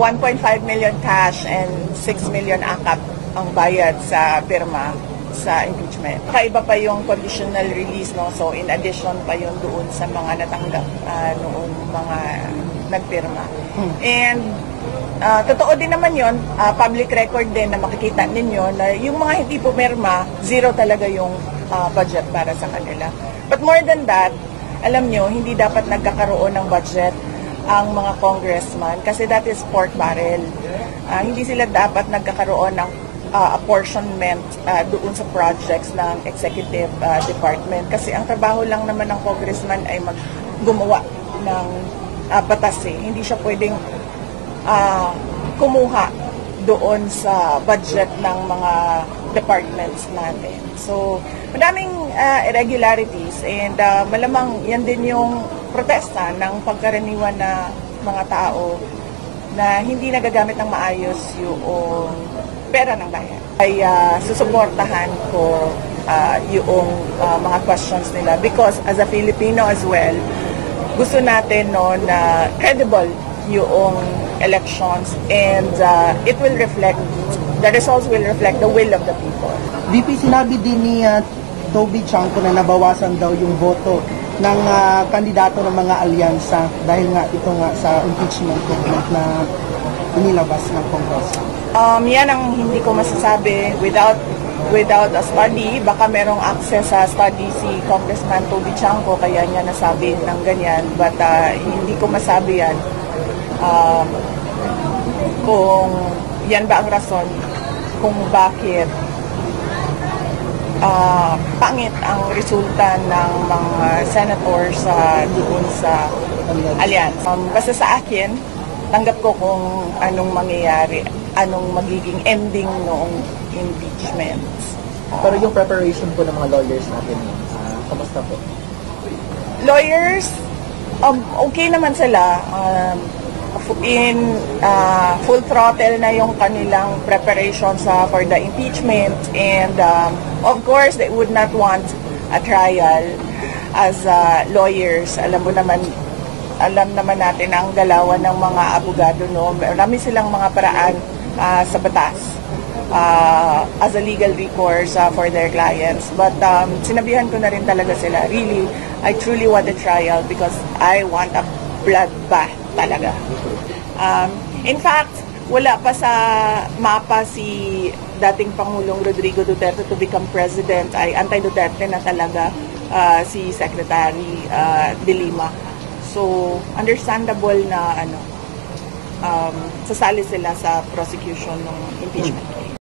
1.5 million cash and 6 million akap ang bayad sa pirma sa impeachment. Kakaiba pa yung conditional release, no? So in addition pa yun doon sa mga natanggap noong mga nagpirma. And totoo din naman yun, public record din na makikita ninyo na yung mga hindi pumirma, zero talaga yung budget para sa kanila. But more than that, alam nyo, hindi dapat nagkakaroon ng budget ang mga congressman kasi that is pork barrel. Hindi sila dapat nagkakaroon ng apportionment doon sa projects ng executive department kasi ang trabaho lang naman ng congressman ay gumawa ng batas eh. Hindi siya pwedeng kumuha doon sa budget ng mga departments natin. So, madaming irregularities and malamang yan din yung protesta ng pagkaraniwan na mga tao na hindi nagagamit ng maayos yung pera ng bayan. Ay susuportahan ko yung mga questions nila because as a Filipino as well, gusto natin no, na credible yung elections and it will reflect, the results will reflect the will of the people. VP, sinabi din ni Toby Chanco na nabawasan daw yung boto ng kandidato ng mga alyansa dahil nga ito nga sa impeachment document na inilabas ng Congress. Yan ang hindi ko masasabi without a study. Baka merong access sa study si Congressman Toby Chanco kaya niya nasabi ng ganyan. But hindi ko masabi yan kung yan ba ang rason kung bakit pangit ang resulta ng mga senators doon sa alliance. Basta sa akin, tanggap ko kung anong mangyayari, anong magiging ending noong impeachment. Pero yung preparation po ng mga lawyers natin, kamusta po? Lawyers, okay naman sila. In full throttle na yung kanilang preparations for the impeachment and of course they would not want a trial as lawyers. Alam naman natin ang galawan ng mga abogado, no? Marami silang mga paraan sa batas as a legal recourse for their clients. But sinabihan ko na rin talaga sila, really, I truly want a trial because I want a bloodbath talaga. In fact, wala pa sa mapa si dating Pangulong Rodrigo Duterte to become president, ay anti-Duterte na talaga si Secretary De Lima. So, understandable na sasali sila sa prosecution ng impeachment.